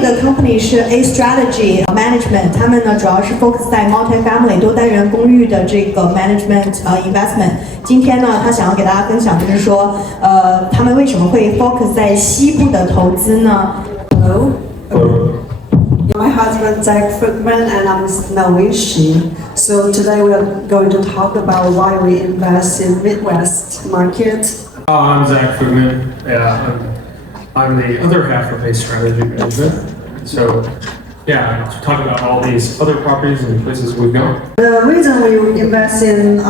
内的 company 是 A Strategy Management， 他们呢主要是 focus 在 multi-family 多单元公寓的这个 management investment。今天呢，他想要给大家分享就是说，他们为什么会 focus 在西部的投资呢 ？Hello. My husband Zach Friedman and I'm Snowy Shi. So today we are going to talk about why we invest in Midwest market. I'm Zach Friedman. I'm the other half of A Strategy Management. So to talk about all these other properties and places we've gone. The reason we invest in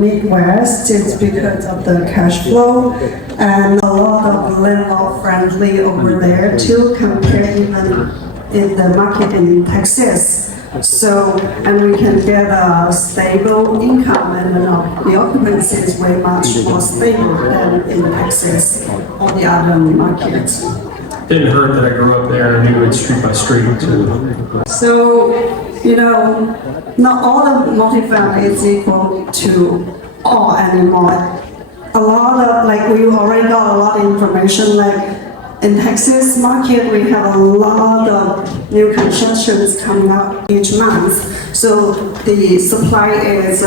Midwest is because of the cash flow and a lot of landlord friendly over there too, compared even in the market in Texas. So, and we can get a stable income and the occupancy is way much more stable than in Texas or the other markets. Didn't hurt that I grew up there and knew it street by street too. So, not all the multifamily is equal to all anymore. A lot of, we already got a lot of information, in Texas market, we have a lot of new constructions coming up each month. So the supply is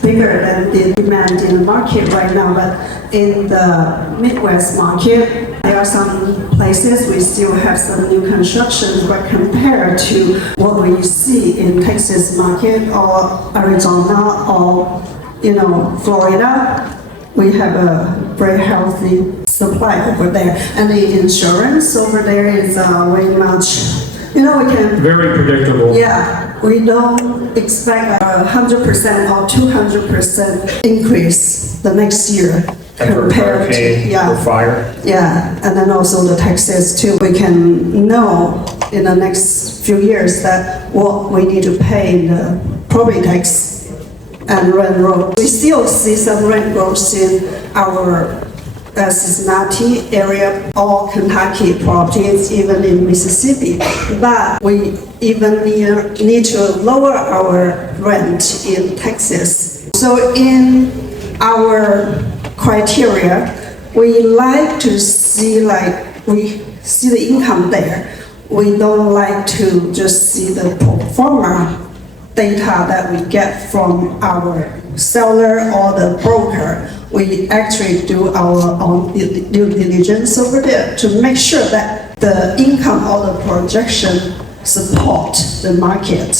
bigger than the demand in the market right now. But in the Midwest market, there are some places we still have some new constructions, but compared to what we see in Texas market or Arizona or Florida, we have a very healthy supply over there, and the insurance over there is way much. We can very predictable. Yeah, we don't expect 100% or 200% increase the next year compared to fire. Yeah, and then also the taxes too. We can know in the next few years that what we need to pay in the property tax and rent growth. We still see some rent growth in our Cincinnati area or Kentucky properties, even in Mississippi. But we even need to lower our rent in Texas. So in our criteria, we like to see we see the income there. We don't like to just see the pro forma data that we get from our seller or the broker. We actually do our own due diligence over there to make sure that the income or the projection support the market.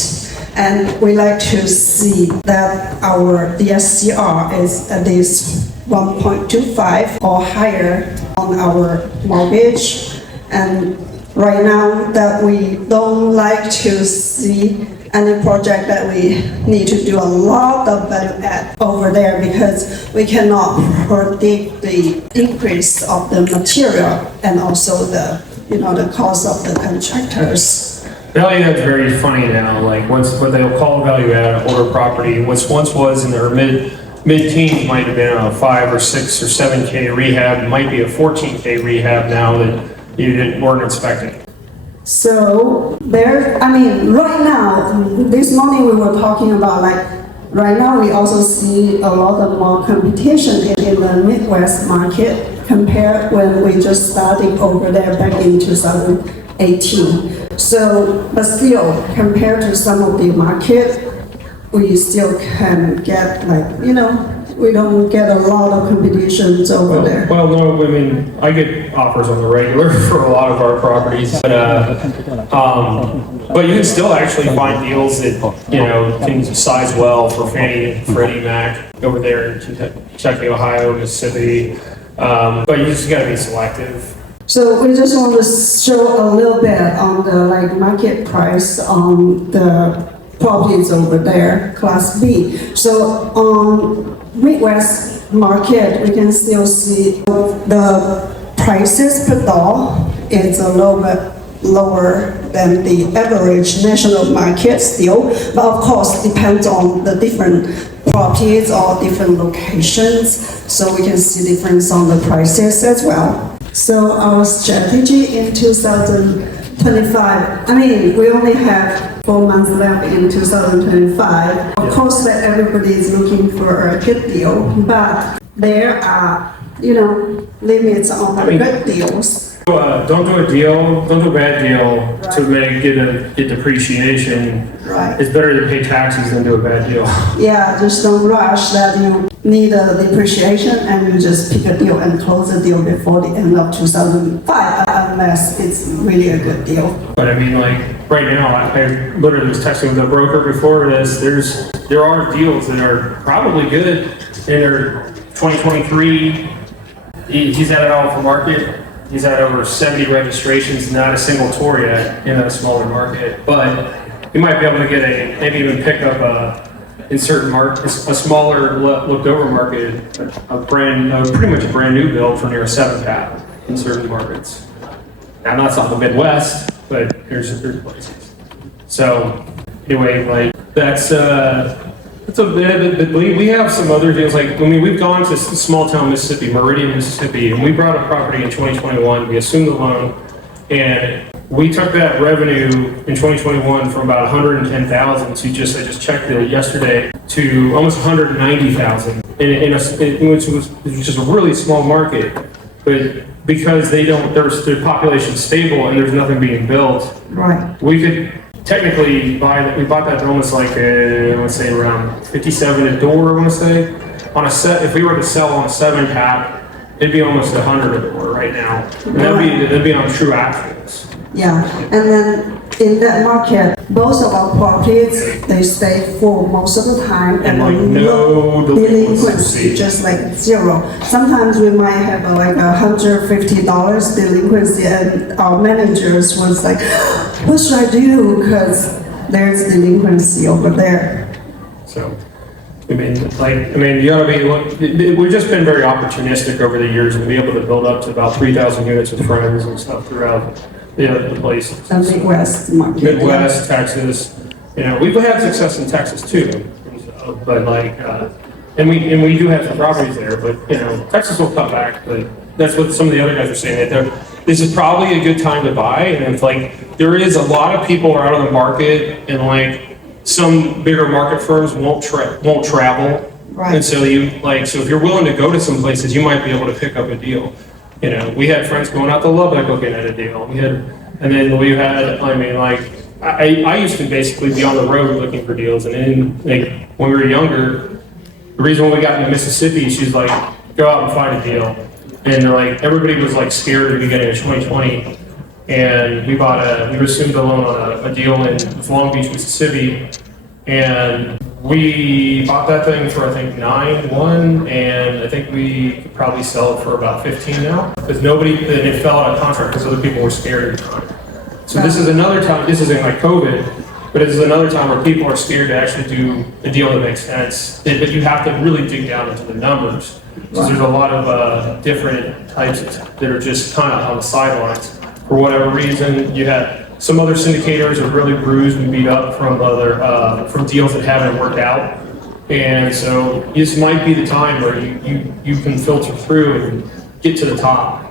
And we like to see that our DSCR is at least 1.25 or higher on our mortgage. And right now that we don't like to see any project that we need to do a lot of value add over there because we cannot predict the increase of the material and also the cost of the contractors. Value add is very funny now. What they'll call value add, older property, what once was in their mid-teens might have been a 5 or 6 or 7K rehab, might be a 14K rehab now that you weren't expecting. So right now, this morning we were talking about right now we also see a lot of more competition in the Midwest market compared when we just started over there back in 2018. So, but still, compared to some of the market, we still can get we don't get a lot of competitions over there. Well, no, I get offers on the regular for a lot of our properties, but you can still actually find deals that, things size well for Fannie and Freddie Mac over there in Kentucky, Ohio, Mississippi, but you just gotta be selective. So we just want to show a little bit on the market price on the properties over there, Class B. So on Midwest market, we can still see the prices per door is a little bit lower than the average national market still, but of course depends on the different properties or different locations, so we can see difference on the prices as well. So our strategy in 2025, we only have 4 months left in 2025. Of course that everybody is looking for a good deal, but there are, limits on the good deals. Don't do a deal, don't do a bad deal to get depreciation. Right. It's better to pay taxes than do a bad deal. Yeah, just don't rush that you need a depreciation and you just pick a deal and close the deal before the end of 2005 unless it's really a good deal. But I mean, like right now, I literally was texting with a broker before this. There are deals that are probably good and they're 2023. He's had it all for market. He's had over 70 registrations, not a single tour yet in a smaller market. But you might be able to get maybe even pick up in certain markets, a smaller looked over market, pretty much a brand new build for near a 7 cap in certain markets. Now that's not the Midwest, but there's places. So anyway, like that's a bit, we have some other deals, like, I mean, we've gone to small town Mississippi, Meridian, Mississippi, and we brought a property in 2021, we assumed the loan, and we took that revenue in 2021 from about 110,000 to I just checked it yesterday, to almost 190,000, which was just a really small market, but because their population's stable and there's nothing being built, Right. we could technically we bought that almost like I want to say around 57 a door. I want to say if we were to sell on a 7 cap, it'd be almost 100 a door right now. And that'd be on true actuals. Yeah, and then in that market, both of our properties, they stay full most of the time And like no delinquency. just like zero. Sometimes we might have like $150 delinquency and our managers was like, what should I do? Because there's delinquency over there. So, you gotta be, we've just been very opportunistic over the years and be able to build up to about 3,000 units with friends and stuff throughout the places. The Midwest market. Midwest, Texas, we've had success in Texas too, but like, and we do have some properties there, but Texas will come back, but that's what some of the other guys are saying, that this is probably a good time to buy, and it's like, there is a lot of people are out of the market, and like, some bigger market firms won't travel. Right. And so so if you're willing to go to some places, you might be able to pick up a deal. We had friends going out to Lubbock looking at a deal. I used to basically be on the road looking for deals, and then when we were younger, the reason we got into Mississippi, she's like, go out and find a deal. And everybody was like scared at the beginning of 2020. And we assumed a loan on a deal in Long Beach, Mississippi. And we bought that thing for, I think, 9.1, and I think we could probably sell it for about 15 now. Because it fell out of contract because other people were scared at the time. So this is another time, this isn't like COVID, but this is another time where people are scared to actually do a deal that makes sense. But you have to really dig down into the numbers. So there's a lot of different types that are just kind of on the sidelines. For whatever reason, you had some other syndicators are really bruised and beat up from from deals that haven't worked out. And so this might be the time where you can filter through and get to the top.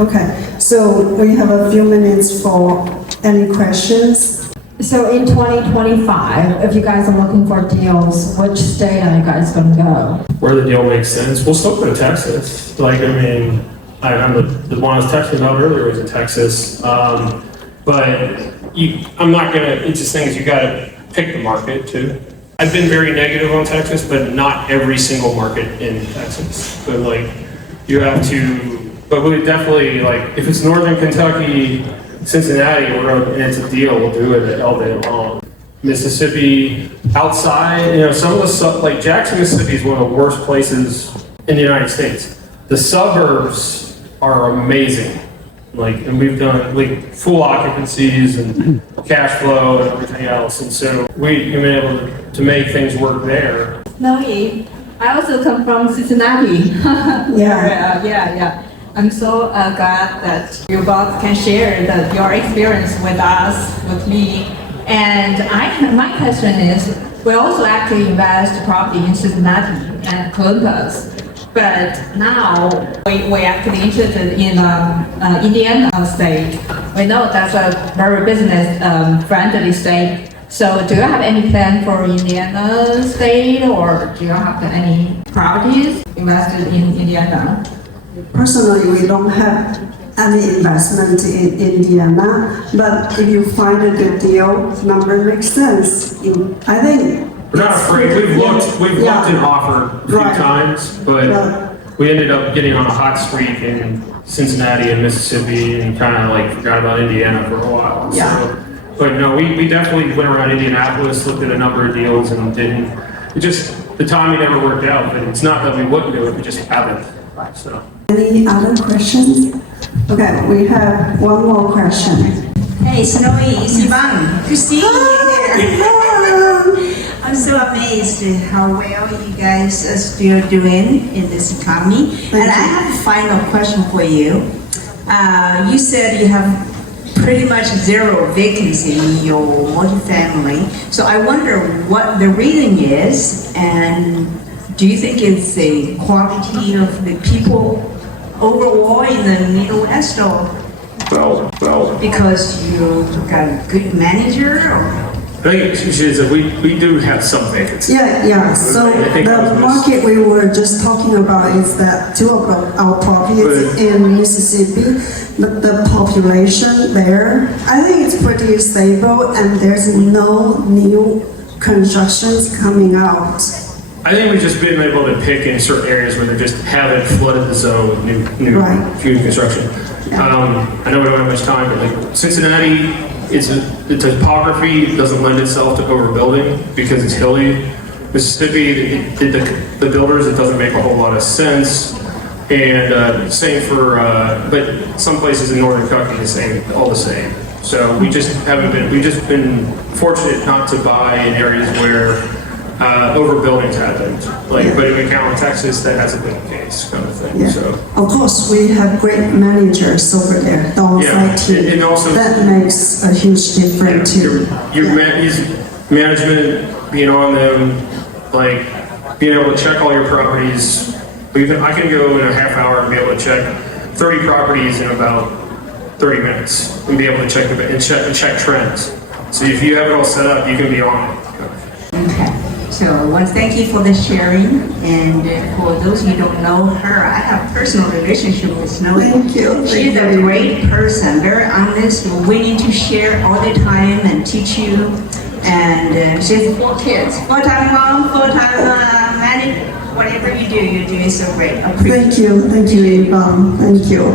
Okay, so we have a few minutes for any questions. So in 2025, if you guys are looking for deals, which state are you guys going to go? Where the deal makes sense. We'll still go to Texas. I'm the one I was texting about earlier was in Texas. But I'm not gonna, it's just things you gotta pick the market too. I've been very negative on Texas, but not every single market in Texas. So you have to, but we definitely, if it's Northern Kentucky, Cincinnati, and it's a deal, we'll do it all day long. Mississippi, outside, some of the Jackson, Mississippi is one of the worst places in the United States. The suburbs are amazing. And we've done full occupancies and cash flow and everything else. And so we've been able to make things work there. No, I also come from Cincinnati. Yeah. I'm so glad that you both can share your experience with us, with me. And my question is, we also actually invest property in Cincinnati and Columbus. But now we actually interested in Indiana state. We know that's a very business friendly state. So do you have any plan for Indiana state, or do you have any properties invested in Indiana? Personally, we don't have any investment in Indiana, but if you find a good deal, number makes sense. I think We're not afraid. We've looked and offered a few Right. times, but we ended up getting on a hot streak in Cincinnati and Mississippi and kind of like forgot about Indiana for a while. Yeah. So, but no, we definitely went around Indianapolis, looked at a number of deals and didn't. It just, the timing never worked out, but it's not that we wouldn't do it, we just haven't. So. Any other questions? Okay, we have one more question. Hey, Snowy, Sivan, good seeing you here. I'm so amazed at how well you guys are still doing in this economy. And I have a final question for you. You said you have pretty much zero vacancy in your multifamily. So I wonder what the reason is, and do you think it's the quality of the people overall in the Midwest, or because you got a good manager? Or? I think it is that we do have some vacancy. Yeah. So the market we were just talking about is that two of our properties in Mississippi, but the population there, I think it's pretty stable, and there's no new constructions coming out. I think we've just been able to pick in certain areas where they just haven't flooded the zone with new food construction. I know we don't have much time, but like Cincinnati, the topography doesn't lend itself to overbuilding because it's hilly. Mississippi, the builders, it doesn't make a whole lot of sense. And same for, but some places in Northern Kentucky, all the same. So we've just been fortunate not to buy in areas where overbuilding's happened. But in McAllen, Texas, that hasn't been the case, kind of thing. Yeah. So. Of course, we have great managers over there, the on-site team. And also, that makes a huge difference too. Your management, being on them, like being able to check all your properties. I can go in a half hour and be able to check 30 properties in about 30 minutes and be able to check trends. So if you have it all set up, you can be on it. Okay. So I want to thank you for the sharing, and for those who don't know her, I have a personal relationship with Snowy. Thank you. She's a great person, very honest, willing to share all the time and teach you. And she has 4 kids, full-time mom, full-time manager. Whatever you do, you're doing so great. Thank you, Yvonne. Thank you.